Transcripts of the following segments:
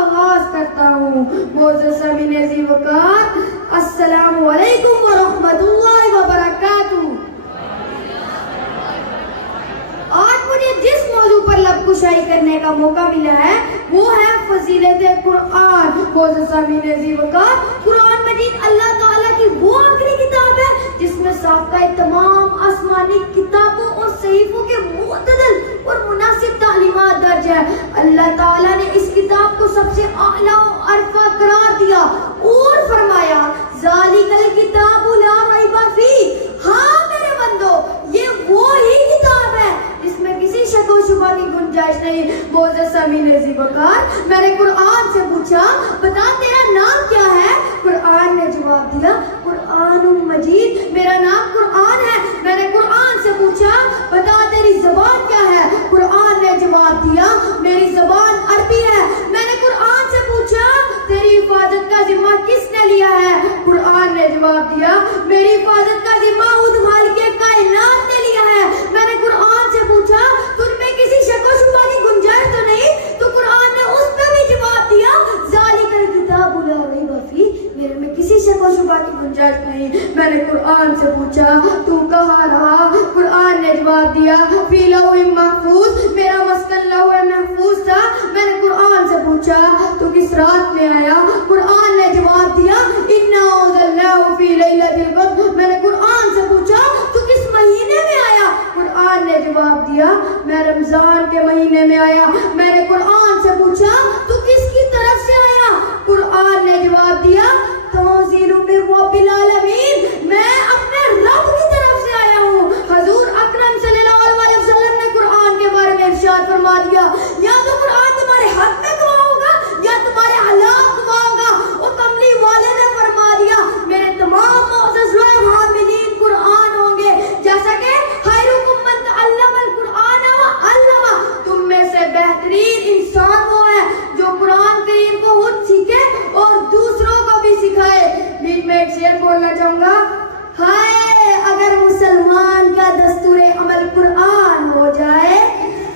آغاز کرتا ہوں۔ معزز سامعین عزیز وقار، السلام علیکم ورحمۃ اللہ وبرکاتہ۔ آج مجھے جس موضوع پر لب کشائی کرنے کا موقع ملا ہے وہ ہے فضیلت قرآن۔ معزز سامعین عزیز وقار، قرآن مجید اللہ تعالیٰ کی وہ آخری کتاب ہے جس میں سابقہ تمام آسمانی کتابوں اور صحیفوں کے معتدل اور مناسب تعلیمات درج ہے۔ اللہ تعالیٰ نے اس کتاب کو سب سے اعلیٰ و ارفع قرار دیا اور فرمایا ذالک الکتاب لا ریب فیہ۔ ہاں میرے بندو، یہ وہی کتاب ہے جس میں کسی شک و شبہ کی گنجائش نہیں۔ معزز سامعین عزیز وقار، میں نے قرآن سے پوچھا بتا تیرا نام کیا ہے؟ قرآن نے جواب دیا قرآن مجید، میرا نام قرآن ہے۔ میں نے قرآن سے پوچھا بتا تیری زبان کیا ہے؟ قرآن نے جواب دیا میری زبان عربی ہے۔ میں نے قرآن سے پوچھا تیری حفاظت کا ذمہ کس نے لیا ہے؟ قرآن نے جواب دیا میری حفاظت کا ذمہ خود خالق کائنات نے لیا ہے۔ میں نے قرآن سے پوچھا تجھ میں کسی شک و شبہ کی گنجائش تو نہیں؟ تو قرآن نے اس پہ بھی جواب دیا ذالک الکتاب لا ریب فیہ، میرے میں کسی شک و شبہ کی گنجائش نہیں۔ میں نے قرآن سے پوچھا تو کہاں رہا؟ قرآن نے جواب دیا فی لوح محفوظ، میرا مسکن لوح محفوظ تھا۔ میں نے قرآن سے پوچھا تو کس رات میں آیا؟ قرآن نے جواب دیا انا انزلناہ فی لیلۃ القدر۔ میں نے قرآن سے پوچھا تو کس مہینے میں آیا؟ قرآن نے جواب دیا میں رمضان کے مہینے میں آیا۔ میں نے قرآن سے پوچھا تو کس کی طرف سے آیا؟ قرآن نے جواب دیا تنزیل من رب العالمین، میں اپنے رب کی طرف سے آیا ہوں۔ حضور اکرم صلی اللہ علیہ وسلم نے قرآن کے بارے میں ارشاد فرما دیا یا تو قرآن تمہارے حق میں گواہ ہوگا یا تمہارے خلاف گواہ ہوگا۔ اور کملی والے نے فرما دیا میرے تمام معزز لوگ حاملین قرآن ہوں گے، جیسا کہ خیرکم من تعلم القرآن وعلمہ، تم میں سے بہترین انسان وہ ہے جو قرآن کریم کو خود سیکھے اور دوسروں کو بھی سکھائے۔ بیچ میں ایک شعر بولنا چاہوں گا، ہائے اگر مسلمان کا دستور عمل قرآن ہو جائے،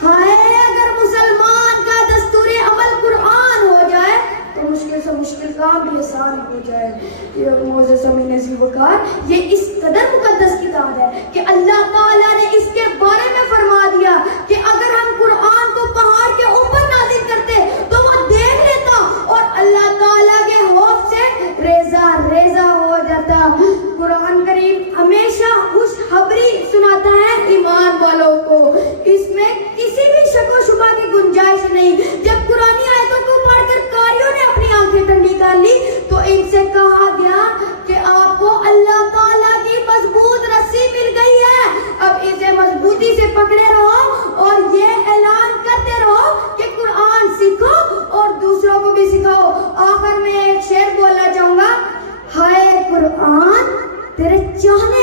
ہائے اگر مسلمان کا دستور عمل قرآن ہو جائے تو مشکل سے مشکل کام بھی آسان ہو جائے۔ یہ معزز سامعین عزیز وقار، یہ اس قدر مقدس کتاب ہے کہ اللہ تعالیٰ نے اس کے بارے میں فرما دیا کہ اگر ہم قرآن کو پہاڑ کے اوپر نازل کرتے تو وہ دیکھ لیتا اور اللہ تعالیٰ کے خوف سے ریزہ ریزہ ہو جاتا۔ قرآن کریم ہمیشہ خوشخبری سناتا ہے ایمان والوں کو، اس میں کسی بھی شک و شبہ کی گنجائش نہیں۔ جب قرآنی آیتوں کو پڑھ کر قاریوں نے اپنی آنکھیں ٹھنڈی کر لی تو ان سے کہا گیا کہ آپ کو اللہ تعالیٰ کی مضبوط رسی مل گئی ہے، اب اسے مضبوطی سے پکڑے رہو اور یہ اعلان کرتے رہو کہ قرآن سیکھو اور دوسروں کو بھی سکھاؤ۔ آخر میں ایک شعر بولنا چاہوں گا، ہائے قرآن تیرے چاہنے